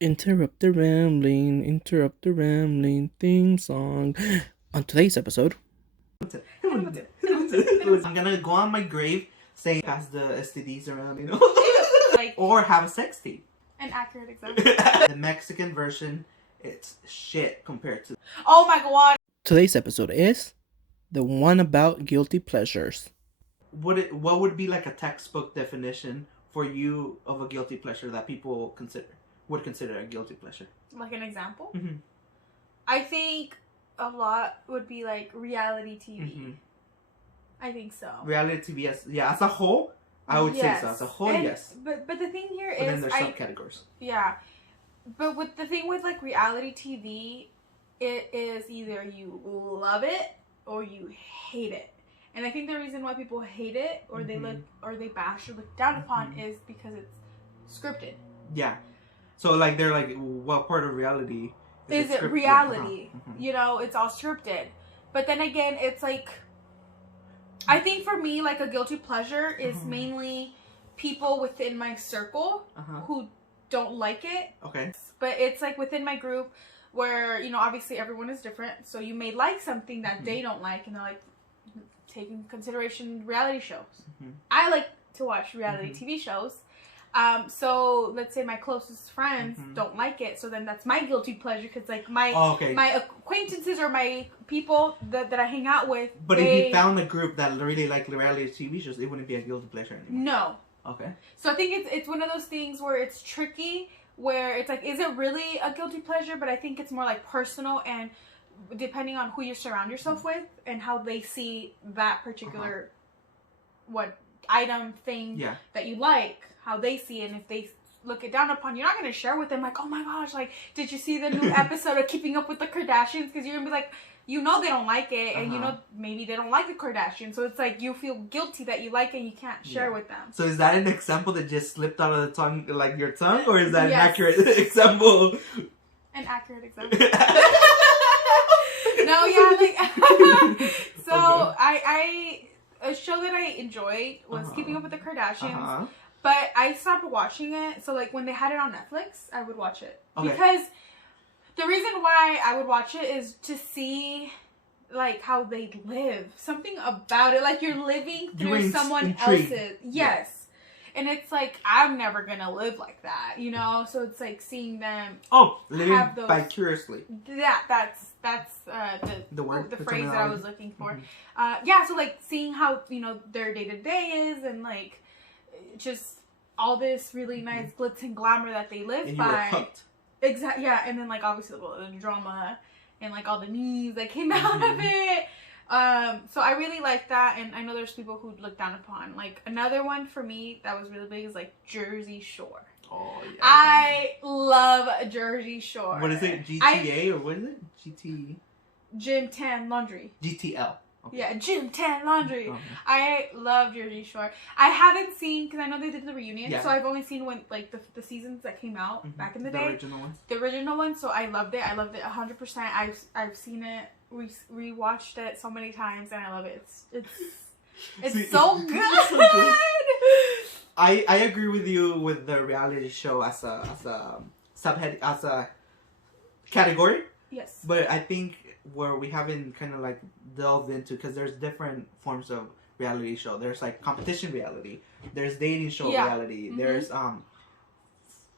Interrupt the rambling theme song. On today's episode, I'm gonna go on my grave saying pass the STDs around, like, or have a sex tape. An accurate example. The Mexican version, it's shit compared to. Oh my god. Today's episode is the one about guilty pleasures. What would be like a textbook definition for you of a guilty pleasure that people would consider a guilty pleasure? Like an example? Mm-hmm. I think a lot would be like reality TV. Mm-hmm. I think so. Reality TV, as a whole, I would say so. As a whole, yes. But the thing here but is, then there's subcategories. Yeah, but with the thing with like reality TV, it is either you love it or you hate it. And I think the reason why people hate it or they bash or look down upon is because it's scripted. Yeah. So like they're like, what part of reality is it reality? Yeah. You know, it's all scripted. But then again, it's like, I think for me, like a guilty pleasure is mainly people within my circle who don't like it. Okay. But it's like within my group where, you know, obviously everyone is different. So you may like something that they don't like, and they're like, taking consideration reality shows. I like to watch reality TV shows. So let's say my closest friends don't like it, so then that's my guilty pleasure because like my acquaintances or my people that I hang out with. But if you found a group that really like reality TV shows, it wouldn't be a guilty pleasure anymore. No. Okay. So I think it's one of those things where it's tricky, where it's like, is it really a guilty pleasure? But I think it's more like personal and depending on who you surround yourself with and how they see that particular item thing that you like, how they see it, and if they look it down upon, you're not going to share with them like, oh my gosh, like, did you see the new episode of Keeping Up with the Kardashians? Because you're going to be like, you know they don't like it, and you know maybe they don't like the Kardashians, so it's like you feel guilty that you like it and you can't share with them. So is that an example that just slipped out of the tongue, like your tongue, or is that an accurate example? An accurate example. No, yeah, like so I a show that I enjoyed was Keeping Up with the Kardashians, but I stopped watching it. So like when they had it on Netflix, I would watch it because the reason why I would watch it is to see like how they live, something about it, like you're living through someone else's. Yes. And it's like, I'm never gonna live like that, you know? So it's like seeing them living have those, vicariously. That's the word, the phrase that I was looking for. So like seeing how, you know, their day-to-day is, and like just all this really nice glitz and glamour that they live by. You were hooked. Exactly, yeah. And then like obviously the drama and like all the memes that came out of it. So I really like that, and I know there's people who look down upon. Like another one for me that was really big is like Jersey Shore. Oh yeah. I love Jersey Shore. What is it? GTA or what is it? GT. Gym Tan Laundry. GTL. Okay. Yeah, Gym Tan Laundry. I love Jersey Shore. I haven't seen, because I know they did the reunion, so I've only seen when like the seasons that came out back in the day. The original ones. So I loved it. I loved it 100%. I've seen it. We rewatched it so many times, and I love it. It's See, so good. So good. I agree with you with the reality show as a subhead, as a category. Yes. But I think where we haven't kind of like delved into, because there's different forms of reality show. There's like competition reality. There's dating show reality. There's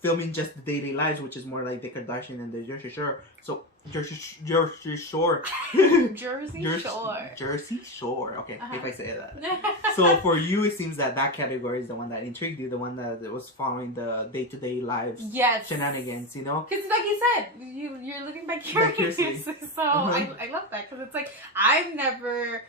filming just the daily lives, which is more like the Kardashians and the Jersey Shore. So Jersey Shore. Jersey Shore. Okay, if I say that. So for you, it seems that category is the one that intrigued you, the one that was following the day-to-day lives shenanigans, you know? Because like you said, you're living vicariously. So I love that, because it's like, I never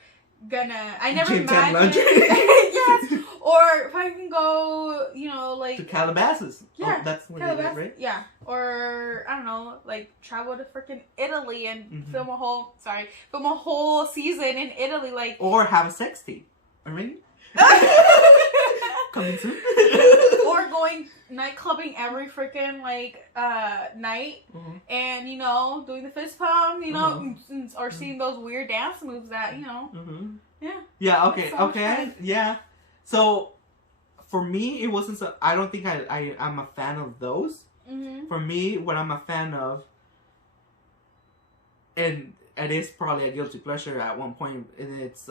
imagined. Yes. Or if I can go, you know, like to Calabasas. Yeah. Oh, that's where they live, right? Yeah. Or I don't know, like travel to freaking Italy and film a whole season in Italy, like. Or have a sex tape. Or maybe. Coming soon. Or going nightclubbing every freaking like night, and you know, doing the fist pump, you know, or seeing those weird dance moves that, you know. Yeah. Okay. So yeah. So for me, it wasn't so. I don't think I'm a fan of those. For me, what I'm a fan of, and it is probably a guilty pleasure at one point, and it's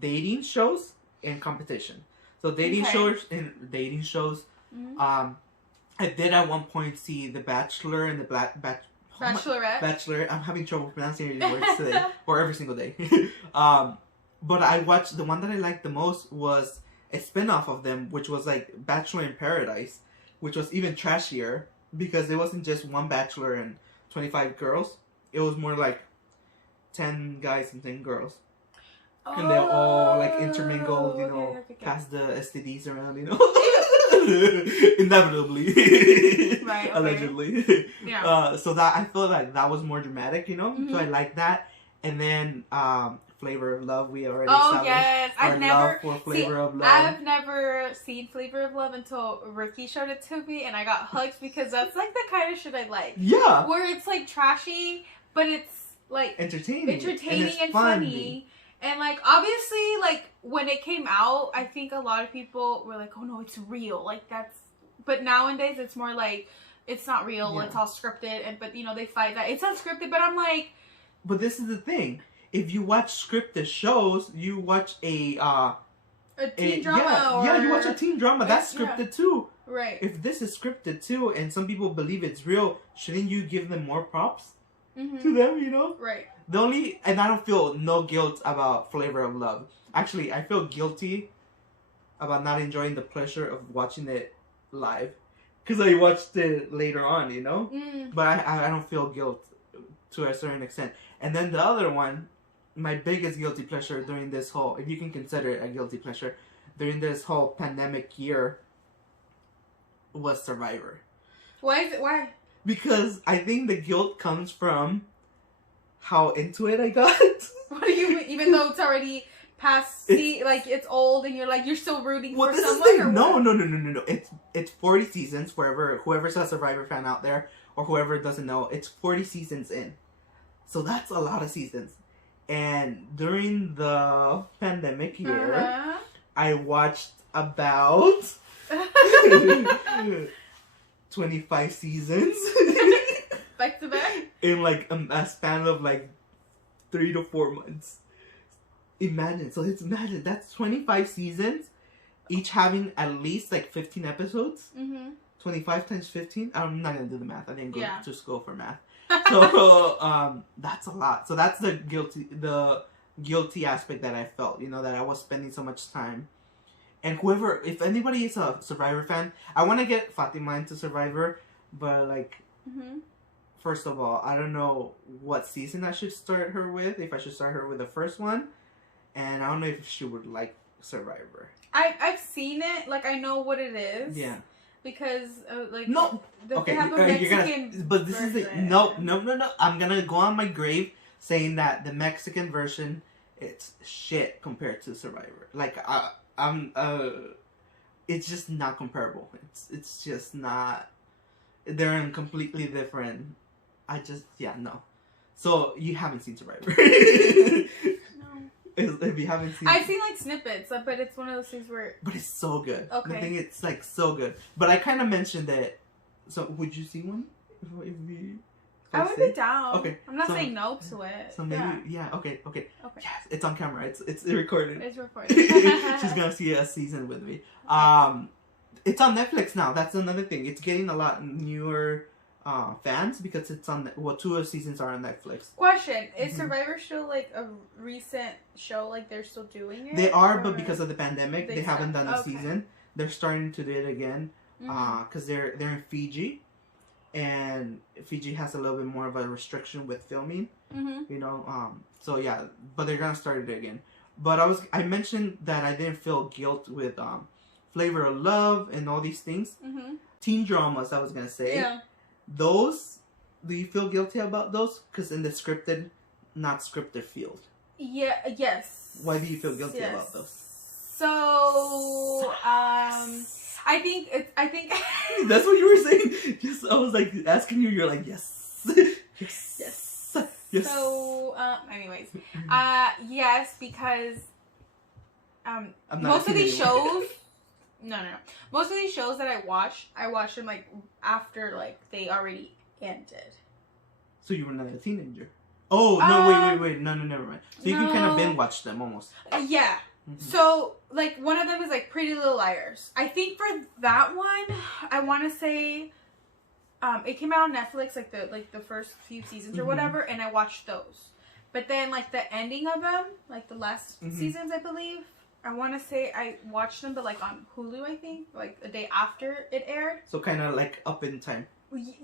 dating shows and competition. So dating shows. I did at one point see The Bachelor and the Bachelorette. Bachelor. I'm having trouble pronouncing these words today, or every single day. But I watched, the one that I liked the most was a spin-off of them, which was like Bachelor in Paradise, which was even trashier because it wasn't just one bachelor and 25 girls. It was more like 10 guys and 10 girls. And they all like intermingled, pass the STDs around, inevitably, right? Allegedly. Yeah. So that I feel like that was more dramatic, So I like that. And then Flavor of Love, we already established. Yes, I've never of Love. I've never seen Flavor of Love until Ricky showed it to me, and I got hooked because that's like the kind of shit I like. Yeah. Where it's like trashy, but it's like entertaining and funny. And, like, obviously, like, when it came out, I think a lot of people were like, oh, no, it's real. Like, that's... But nowadays, it's more like, it's not real. Yeah. It's all scripted. But, they fight that. It's unscripted, but I'm like... But this is the thing. If you watch scripted shows, you watch a teen drama. Yeah, you watch a teen drama. That's scripted, too. Right. If this is scripted, too, and some people believe it's real, shouldn't you give them more props to them, Right. And I don't feel no guilt about Flavor of Love. Actually, I feel guilty about not enjoying the pleasure of watching it live. Because I watched it later on, But I don't feel guilt to a certain extent. And then the other one, my biggest guilty pleasure during this whole, if you can consider it a guilty pleasure, during this whole pandemic year was Survivor. Why is it? Why? Because I think the guilt comes from how into it I got. What do you mean? Even though it's already past, it's old, and you're still rooting for someone? Or No. It's 40 seasons. Whoever's a Survivor fan out there, or whoever doesn't know, it's 40 seasons in. So that's a lot of seasons. And during the pandemic year, I watched about 25 seasons. Back to back? In like a span of like 3 to 4 months. Imagine that's 25 seasons, each having at least like 15 episodes. 25 times 15. I'm not gonna do the math. I didn't go to school for math. So that's a lot. So that's the guilty aspect that I felt. That I was spending so much time. And if anybody is a Survivor fan, I want to get Fatima into Survivor, but like. First of all, I don't know what season I should start her with. If I should start her with the first one. And I don't know if she would like Survivor. I've seen it. Like, I know what it is. Yeah. Because, No. They have a Mexican but this version. is no. I'm going to go on my grave saying that the Mexican version, it's shit compared to Survivor. Like, it's just not comparable. It's just not... They're in completely different... no. So, you haven't seen Survivor. No. If you haven't seen... I've seen, snippets, but it's one of those things where... But it's so good. Okay. I think it's, so good. But I kind of mentioned that... So, would you see one? I would be down. Okay. I'm not saying no to it. So, maybe... Yeah, okay. Yes, it's on camera. It's recorded. It's recorded. She's going to see a season with me. It's on Netflix now. That's another thing. It's getting a lot newer fans because it's on... Well, 2 of the seasons are on Netflix. Question. Is Survivor still, a recent show? They're still doing it? They are, but because of the pandemic, they haven't done a season. They're starting to do it again because they're in Fiji. And Fiji has a little bit more of a restriction with filming. So, yeah. But they're going to start it again. But I mentioned that I didn't feel guilt with... Flavor of Love and all these things. Teen dramas, I was gonna say. Yeah. Those, do you feel guilty about those? Because in the scripted, not scripted field. Yeah. Yes. Why do you feel guilty about those? So, I think That's what you were saying. I was asking you. You're like, yes, yes. So, anyways, yes, because most of these shows No. Most of these shows that I watch them like after like they already ended. So you were not a teenager. Oh no! Wait! No, never mind. So you can kind of binge watch them almost. Yeah. Mm-hmm. So like one of them is like Pretty Little Liars. I think for that one, I want to say, it came out on Netflix like the first few seasons or whatever, and I watched those. But then like the ending of them, like the last seasons, I believe. I want to say I watched them, but like on Hulu, I think, like a day after it aired. So kind of like up in time.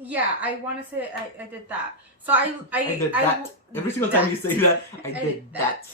Yeah, I want to say I did that. So I did that. Every single time you say that, I did that.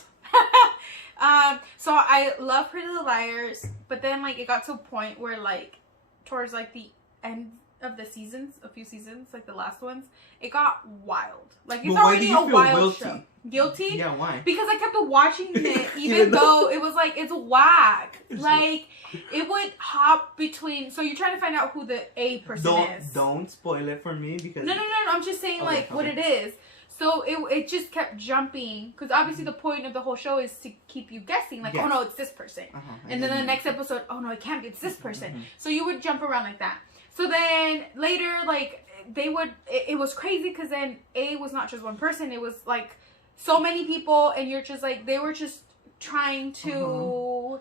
So I love Pretty Little Liars, but then like it got to a point where like towards like the end of the seasons, a few seasons, like the last ones, it got wild. Like it's already a wild show. Guilty? Yeah, why? Because I kept watching it even though it was like, it's whack. Like, it would hop between, so you're trying to find out who the A person is. Don't spoil it for me because... No, I'm just saying what it is. So it just kept jumping, because obviously the point of the whole show is to keep you guessing, like, oh no, it's this person. And then the next episode, oh no, it can't be, it's this person. So you would jump around like that. So then later, like, it was crazy because then A was not just one person, it was like so many people, and you're just like, they were just trying to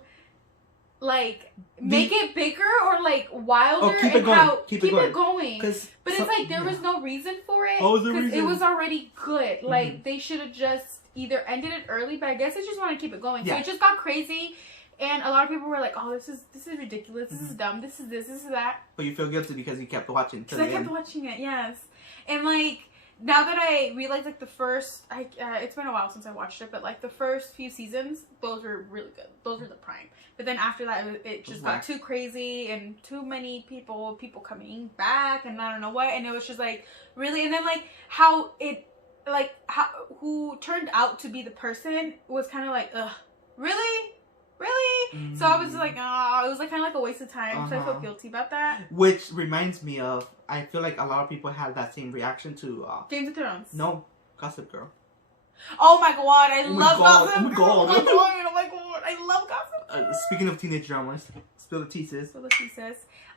like make it bigger or like wilder keep it going. Keep it going. But it's like there was no reason for it because it was already good. Like they should have just either ended it early, but I guess they just want to keep it going. So it just got crazy. And a lot of people were like, "Oh, this is ridiculous. This is dumb. This is that." But you feel guilty because you kept watching. Because I kept watching it, yes. And like now that I realized, like the first, it's been a while since I watched it, but like the first few seasons, those were really good. Those were the prime. But then after that, it just got too crazy and too many people coming back, and I don't know what. And it was just like really, and then like who turned out to be the person was kind of like, ugh, really. So I was like, oh, it was like kind of like a waste of time. So I felt guilty about that. Which reminds me of, I feel like a lot of people had that same reaction to Game of Thrones. No, Gossip Girl. Oh my god, I love Gossip Girl. Oh my god, I love Gossip Girl. Speaking of teenage dramas, spill the tea, sis.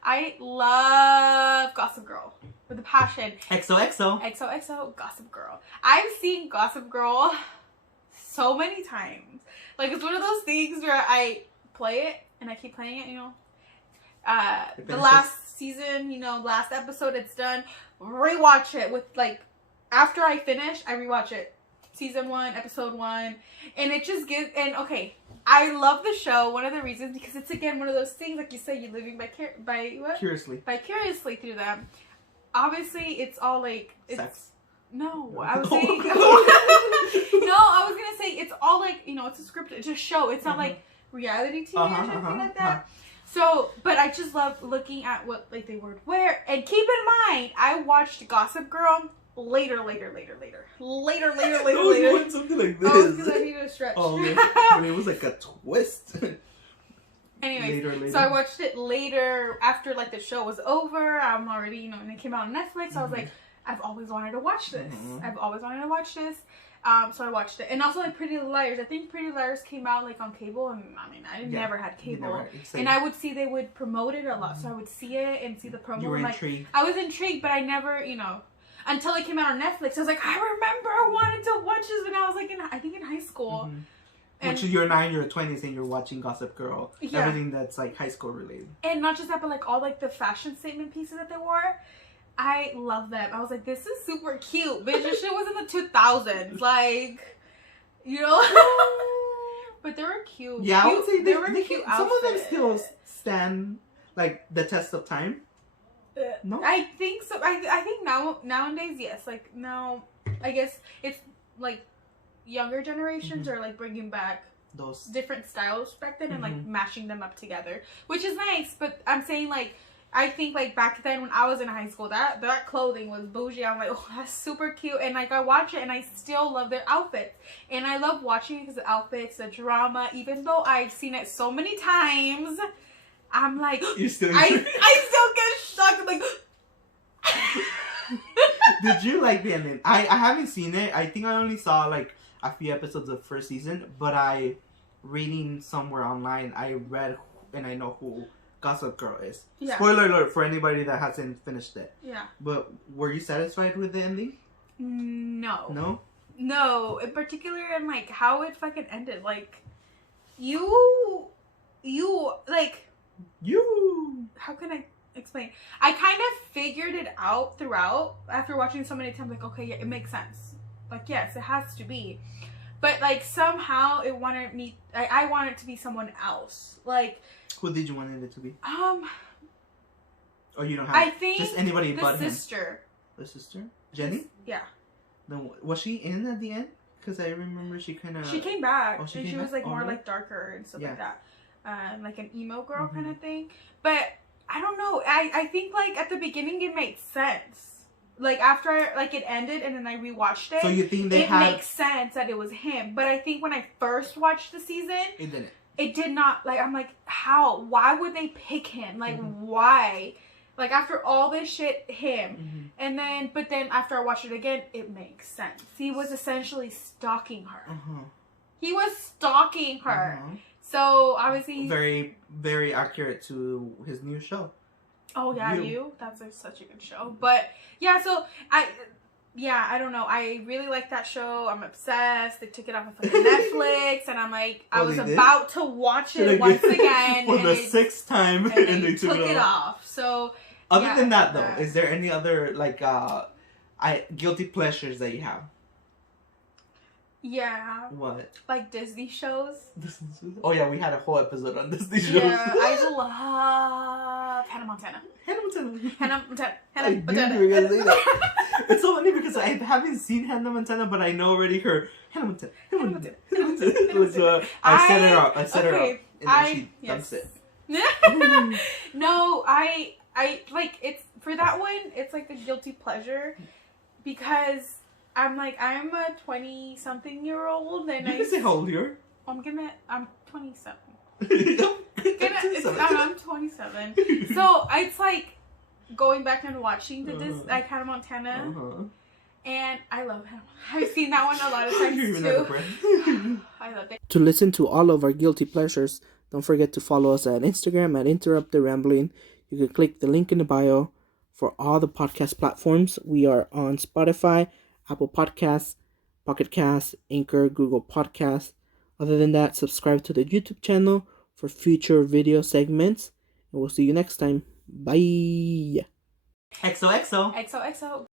I love Gossip Girl with a passion. XOXO Gossip Girl. I've seen Gossip Girl so many times. Like, it's one of those things where I play it, and I keep playing it, you know. The last season, you know, last episode, it's done. Rewatch it with, like, after I finish, I rewatch it. Season 1, episode 1. And it just gives, and okay, I love the show. One of the reasons, because it's, again, one of those things, like you said, you're living vicariously through them. Obviously, it's all, like, sex. No, I was saying... No, I was going to say, it's all like, you know, it's a script, it's a show. It's not like reality TV or something like that. So, but I just love looking at what, like, they would wear. And keep in mind, I watched Gossip Girl later. Oh, you want something like this? Oh, because I needed a stretch. Oh, but it was like a twist. Anyways, later. So I watched it later after, like, the show was over. I'm already, you know, and it came out on Netflix. So I was like, I've always wanted to watch this. So I watched it. And also, like, Pretty Little Liars. I think Pretty Little Liars came out, like, on cable. And, I mean, I never had cable. And I would see they would promote it a lot. So I would see it and see the promo. You were intrigued. I was intrigued, but I never, you know, until it came out on Netflix. I was like, I remember I wanted to watch this when I was, like, I think in high school. And which you're now in your 20s and you're watching Gossip Girl. Yeah. Everything that's, like, high school related. And not just that, but, like, all, like, the fashion statement pieces that they wore. I love them. I was like, this is super cute. Bitch, this shit was in the 2000s. Like, you know? But they were cute. Yeah, I would say they were cute outfits. Some of them still stand, like, the test of time. No? I think so. I think nowadays, yes. Like, now, I guess it's, like, younger generations are, like, bringing back those different styles back then and, like, mashing them up together. Which is nice, but I'm saying, like, I think, like, back then when I was in high school, that clothing was bougie. I'm like, oh, that's super cute. And, like, I watch it and I still love their outfits. And I love watching it because the outfits, the drama, even though I've seen it so many times, I'm like, I still get shocked. I'm like, Did you like the ending? I haven't seen it. I think I only saw, like, a few episodes of the first season. But reading somewhere online, I read and I know who Gossip Girl is. Yeah. Spoiler alert for anybody that hasn't finished it. Yeah. But were you satisfied with the ending? No. No? No. In particular, and like how it fucking ended. Like, you, like... You! How can I explain? I kind of figured it out throughout after watching so many times. Like, okay, yeah, it makes sense. Like, yes, it has to be. But like somehow it wanted me. I wanted it to be someone else. Like, who did you want it to be? Or you don't have? I think just anybody but him. The sister. The sister, Jenny. Yeah. Then was she in at the end? Because I remember she kind of. She came back. Oh, she was like more like darker and stuff like that. Like an emo girl kind of thing. But I don't know. I think like at the beginning it made sense. Like after like it ended and then I rewatched it. So you think it makes sense that it was him. But I think when I first watched the season, it didn't. It did not. Like, I'm like, how? Why would they pick him? Like, why? Like, after all this shit, him. And then, but then after I watched it again, it makes sense. He was essentially stalking her. He was stalking her. So, obviously... Very, very accurate to his new show. Oh, yeah, You. That's such a good show. But, yeah, so, I don't know. I really like that show. I'm obsessed. They took it off of Netflix, and I'm like, I was about to watch it once again. For the sixth time, and they took it off. So, other than that, though, is there any other, like, guilty pleasures that you have? Yeah. What? Like Disney shows. Oh yeah, we had a whole episode on Disney shows. Yeah, I love Hannah Montana. You were gonna say that. It's so funny because I haven't seen Hannah Montana, but I know already her Hannah Montana. I set her up. And then she dunks it. No, I like it's for that one. It's like a guilty pleasure because I'm like, I'm a 20-something-year-old, and you can say how old you are. I'm 27. I'm 27. So it's like going back and watching like Hannah Montana, and I love Hannah. I've seen that one a lot of times too. I love it. To listen to all of our guilty pleasures, don't forget to follow us at Instagram at Interrupt the Rambling. You can click the link in the bio for all the podcast platforms. We are on Spotify, Apple Podcasts, Pocket Casts, Anchor, Google Podcasts. Other than that, subscribe to the YouTube channel for future video segments. And we'll see you next time. Bye. XOXO. XOXO.